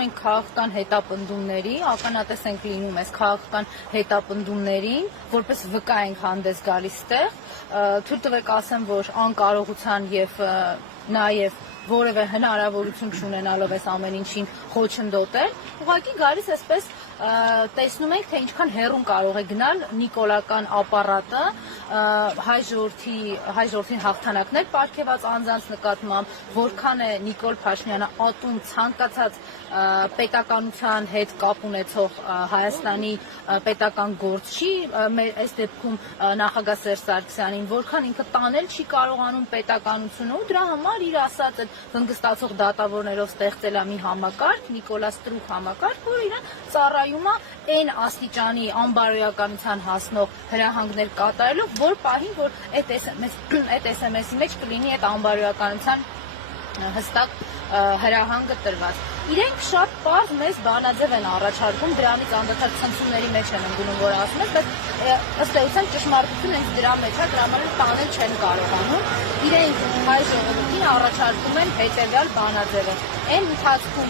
Մենք քաղաքական հետապնդումների, ականատես ենք լինում այս քաղաքական հետապնդումներին, որպես վկա ենք հանդես գալիս տեղ, թույլ տվեք ասեմ, որ անկարողության և նաև որևէ հնարավորություն չունենալով այս ամեն ինչին խոչընդոտել, ուղղակի գալիս այսպես տեսնում ենք, թե ինչքան հեռուն կարող է գնալ նիկոլական ապարատը հայ ժողովրդին հաղթանակներ պարգևած անձանց նկատմամբ, որքան է Նիկոլ Փաշինյանը ատում ցանկացած պետականության հետ կապ ունեցող Հայաստանի պետական գործչի, այս դեպքում նախագահ Սերժ Սարգսյանին, որքան ինքը տանել չի կարողանում պետականությունը ու դրա համար իր ասած հանգստացող դատավորներով ստեղծել է մի համակարգ, Նիկոլա Ստրուկ համակարգ, որը իրեն ծառայում է այն աստիճանի անբարոյականության հասնող հրահանգներ կատարելով, որ պահին, որ այդ SMS-ի մեջ կլինի այդ անբարոյականության հստակ հրահանգը տրված։ Իրենք շատ պարզ մեծ բանաձև են առաջարկում, դրանից անդադար ցնցումների մեջ են ընկնում, որ ասում ես, բայց ըստ էության ճշմարտությունը հենց դրա մեջ է, դրա համար տանել չեն կարողանում։ Իրենք հայ ժողովրդին առաջարկում են հետևյալ բանաձևը։ Այն ընթացքում,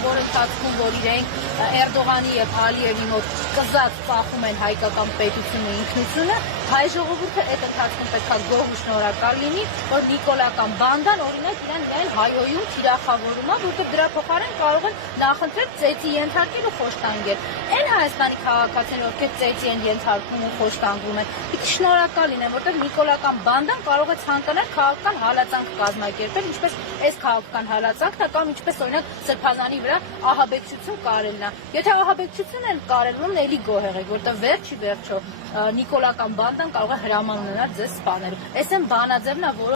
որ իրենք Էրդողանի եւ Ալիևի մոտ կզած ծախում են հայկական պետությունը ինքնությունը, հայ ժողովուրդը այդ ընթացքում պետք է գոհ ու շնորհակալ լինի, որ նիկոլական բանդան օրինակ իրեն միայն հայոյում թիրախավորում է, որտեղ դրա փոխարեն կարող են նախընտրել ծեծի ենթարկել ու խոշտանգել։ Այն Հայաստանի քաղաքացիներ, ովքեր ծեծի են ենթարկվում ու խոշտանգվում են, պիտի շնորհակալ լինեն, որտեղ նիկոլական բանդան կարող է ցանկանալ քաղաքական հալածանք կազմակերպել, ինչպես այս քաղաքական հալածանքն է կամ ինչպես օրինակ Սրբազանի վրա ահաբեկչություն կարելն է։ Եթե ահաբեկչություն են կարելնում, էլի գոհ եղեք, որտեղ վերջի վերջո նիկոլական բանդան կարող է հրաման ունենալ ձեզ սպանելու։ Այս այն բանաձևն է, որը